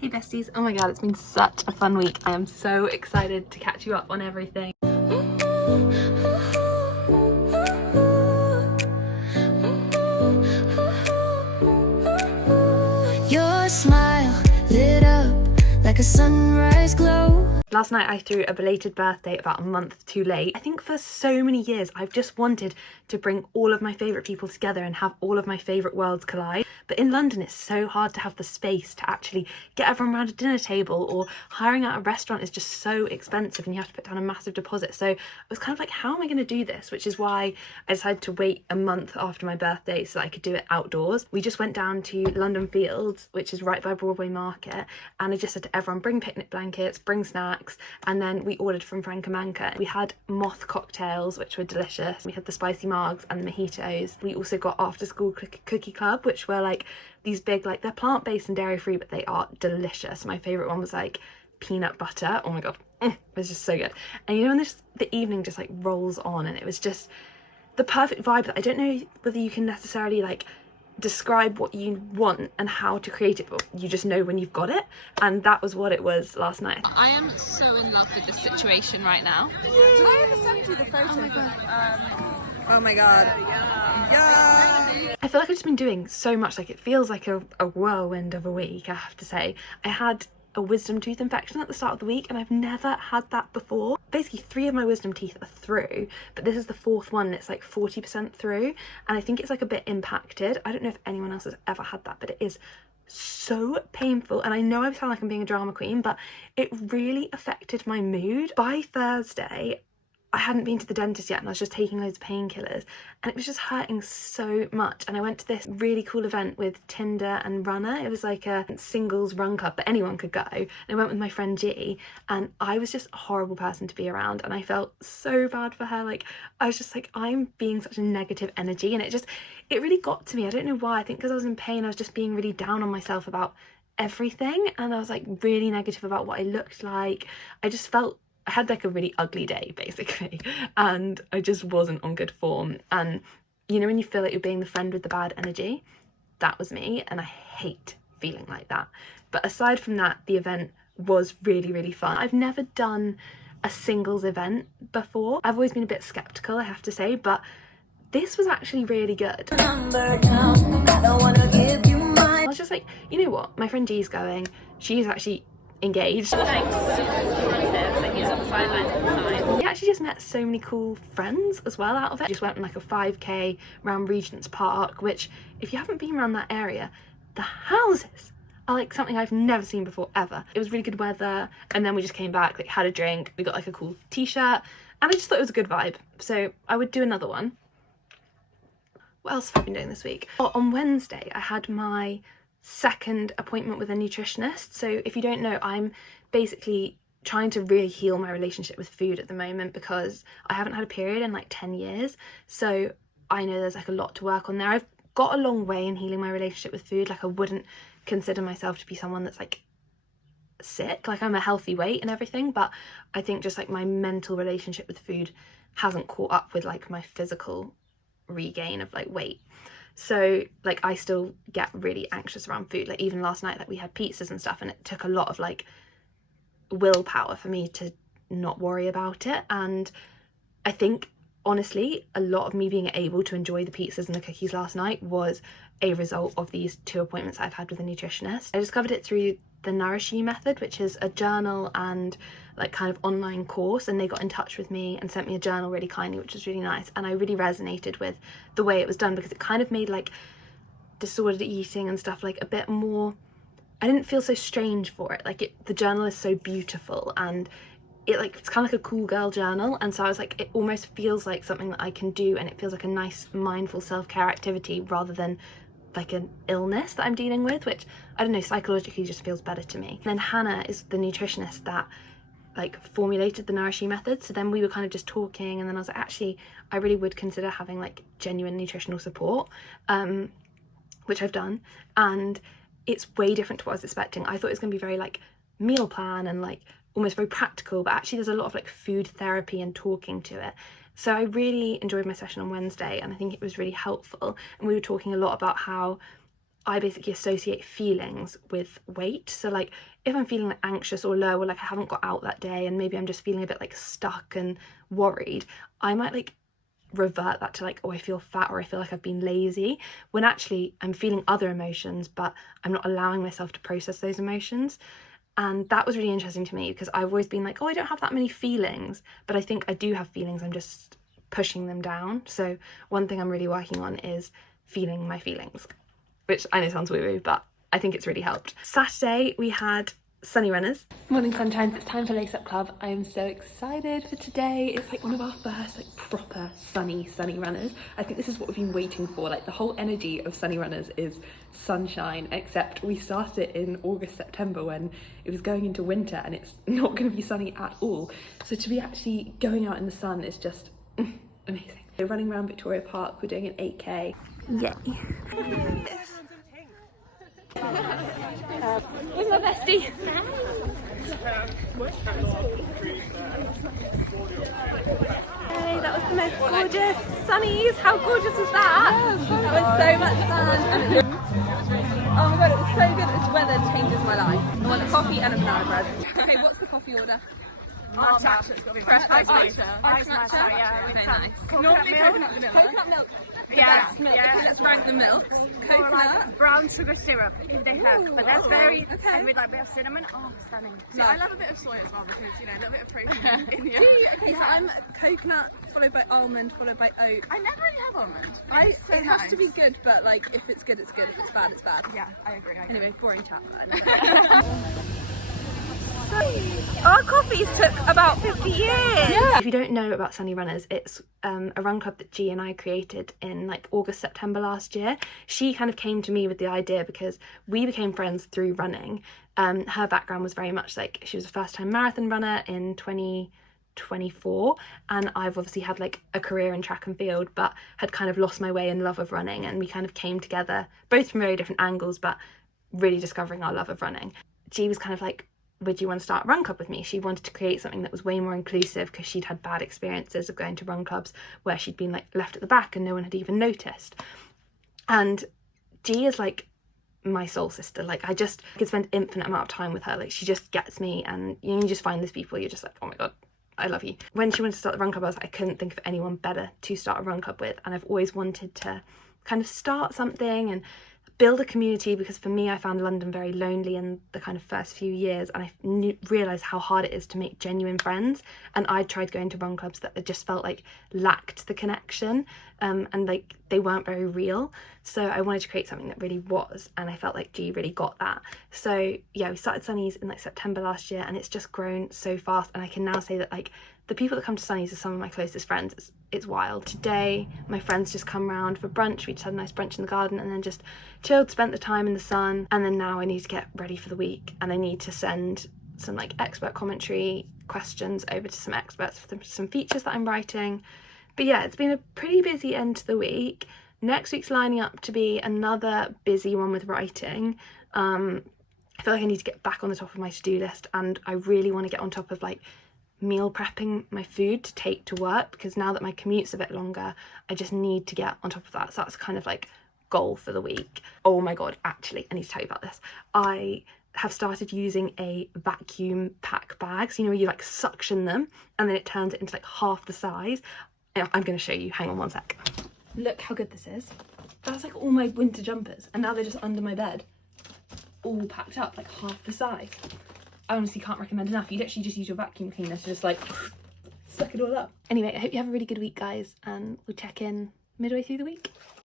Hey besties, oh my god, it's been such a fun week. I am so excited to catch you up on everything. Your smile lit up like a sunrise glow. Last night I threw a belated birthday about a month too late. I think for so many years I've just wanted to bring all of my favourite people together and have all of my favourite worlds collide. But in London it's so hard to have the space to actually get everyone around a dinner table, or hiring out a restaurant is just so expensive and you have to put down a massive deposit. So I was kind of like, how am I going to do this? Which is why I decided to wait a month after my birthday so that I could do it outdoors. We just went down to London Fields, which is right by Broadway Market, and I just said to everyone, bring picnic blankets, bring snacks, and then we ordered from Francomanca. We had moth cocktails, which were delicious. We had the spicy margs and the mojitos. We also got after school cookie club, which were like these big, like they're plant-based and dairy-free, but they are delicious. My favourite one was like peanut butter. Oh my god, it was just so good. And you know when the evening just like rolls on, and it was just the perfect vibe that I don't know whether you can necessarily like describe what you want and how to create it, but you just know when you've got it, and that was what it was last night. I am so in love with this situation right now. Did I ever send you the photos Oh my god. Yeah. I feel like I've just been doing so much. Like, it feels like a whirlwind of a week, I have to say. I had a wisdom tooth infection at the start of the week, and I've never had that before. Basically 3 of my wisdom teeth are through, but this is the 4th one and it's like 40% through, and I think it's like a bit impacted. I don't know if anyone else has ever had that, but it is so painful. And I know I sound like I'm being a drama queen, but it really affected my mood. By Thursday I hadn't been to the dentist yet and I was just taking loads of painkillers, and it was just hurting so much. And I went to this really cool event with Tinder and Runner. It was like a singles run club, but anyone could go. And I went with my friend G, and I was just a horrible person to be around, and I felt so bad for her. Like, I was just like, I'm being such a negative energy, and it really got to me. I don't know why. I think because I was in pain, I was just being really down on myself about everything, and I was like really negative about what I looked like. I just felt I had like a really ugly day basically, and I just wasn't on good form. And you know when you feel like you're being the friend with the bad energy? That was me, and I hate feeling like that. But aside from that, the event was really, really fun. I've never done a singles event before. I've always been a bit skeptical, I have to say, but this was actually really good. I was just like, you know what, my friend G's going, she's actually engaged. We actually just met so many cool friends as well out of it. Just went on like a 5k around Regent's Park, which if you haven't been around that area, the houses are like something I've never seen before ever. It was really good weather, and then we just came back, like had a drink, we got like a cool t-shirt, and I just thought it was a good vibe, so I would do another one. What else have I been doing this week? On Wednesday I had my second appointment with a nutritionist. So if you don't know, I'm basically trying to really heal my relationship with food at the moment, because I haven't had a period in like 10 years. So I know there's like a lot to work on there. I've got a long way in healing my relationship with food. Like, I wouldn't consider myself to be someone that's like sick. Like, I'm a healthy weight and everything, but I think just like my mental relationship with food hasn't caught up with like my physical regain of like weight. So like I still get really anxious around food. Like even last night, like we had pizzas and stuff, and it took a lot of like willpower for me to not worry about it. And I think honestly a lot of me being able to enjoy the pizzas and the cookies last night was a result of these 2 appointments I've had with a nutritionist. I discovered it through the Nourish You method, which is a journal and like kind of online course, and they got in touch with me and sent me a journal really kindly, which was really nice. And I really resonated with the way it was done, because it kind of made like disordered eating and stuff like a bit more, I didn't feel so strange for it. Like the journal is so beautiful, and it's kind of like a cool girl journal, and so I was like, it almost feels like something that I can do, and it feels like a nice mindful self-care activity rather than like an illness that I'm dealing with, which I don't know, psychologically just feels better to me. And then Hannah is the nutritionist that like formulated the Nourish You method, so then we were kind of just talking, and then I was like, actually I really would consider having like genuine nutritional support, which I've done, and it's way different to what I was expecting. I thought it was going to be very like meal plan and like almost very practical, but actually there's a lot of like food therapy and talking to it. So I really enjoyed my session on Wednesday, and I think it was really helpful. And we were talking a lot about how I basically associate feelings with weight. So like if I'm feeling like anxious or low, or like I haven't got out that day and maybe I'm just feeling a bit like stuck and worried, I might like revert that to like, oh, I feel fat, or I feel like I've been lazy, when actually I'm feeling other emotions, but I'm not allowing myself to process those emotions. And that was really interesting to me, because I've always been like, oh, I don't have that many feelings, but I think I do have feelings, I'm just pushing them down. So one thing I'm really working on is feeling my feelings, which I know sounds woo-woo, but I think it's really helped. Saturday we had sunny runners. Morning sunshines, it's time for Lace Up Club. I am so excited for today. It's like one of our first like proper sunny runners. I think this is what we've been waiting for. Like the whole energy of sunny runners is sunshine, except we started it in August, September, when it was going into winter and it's not going to be sunny at all. So to be actually going out in the sun is just amazing. We're running around Victoria Park, we're doing an 8k. Yay. Where's my bestie? Hey, that was the most gorgeous sunnies. How gorgeous was that? That was so much fun. Oh my god, it was so good. This weather changes my life. I want a coffee and a banana bread. Okay, what's the coffee order? Matcha. It's got to be Fresh matcha. matcha. Ice matcha, yeah. Okay, With nice. normally coconut vanilla. Coconut milk. Yeah, Milk. yeah. Okay, let's rank the milks. Or Coconut. like brown sugar syrup, if they have. But that's very, okay. and with like a bit of cinnamon, oh, stunning. See, I love a bit of soy as well, because, you know, a little bit of protein in here. Okay, so I'm coconut, followed by almond, followed by oat. I never really have almond. It has to be good, but like if it's good, it's good. If it's bad, it's bad. Yeah, I agree. Anyway, boring chat. Our coffees took about 50 years. Yeah. If you don't know about Sunny Runners, it's a run club that G and I created in like August, September last year. She kind of came to me with the idea because we became friends through running. Her background was very much like she was a first-time marathon runner in 2024, and I've obviously had like a career in track and field, but had kind of lost my way in love of running, and we kind of came together both from very different angles, but really discovering our love of running. G was kind of like, would you want to start a run club with me? She wanted to create something that was way more inclusive, because she'd had bad experiences of going to run clubs where she'd been like left at the back and no one had even noticed. And G is like my soul sister. Like I just could spend infinite amount of time with her. Like she just gets me, and you just find these people, you're just like, oh my god, I love you. When she wanted to start the run club, I was like, I couldn't think of anyone better to start a run club with. And I've always wanted to kind of start something and build a community, because for me, I found London very lonely in the kind of first few years, and I realised how hard it is to make genuine friends. And I tried going to run clubs that just felt like lacked the connection, and like they weren't very real. So I wanted to create something that really was, and I felt like G really got that. So yeah, we started Sunnies in like September last year, and it's just grown so fast. And I can now say that like the people that come to Sunnies are some of my closest friends. It's wild. Today, my friends just come round for brunch. We just had a nice brunch in the garden and then just chilled, spent the time in the sun. And then now I need to get ready for the week, and I need to send some like expert commentary questions over to some experts for some features that I'm writing. But yeah, it's been a pretty busy end to the week. Next week's lining up to be another busy one with writing. I feel like I need to get back on the top of my to-do list, and I really want to get on top of like meal prepping my food to take to work, because now that my commute's a bit longer, I just need to get on top of that. So that's kind of like goal for the week. Oh my god, actually I need to tell you about this. I have started using a vacuum pack bag, so you know where you like suction them and then it turns it into like half the size. I'm going to show you, hang on one sec. Look how good this is. That's like all my winter jumpers, and now they're just under my bed, all packed up like half the size. I honestly can't recommend enough. You literally just use your vacuum cleaner to just like suck it all up. Anyway, I hope you have a really good week, guys, and we'll check in midway through the week.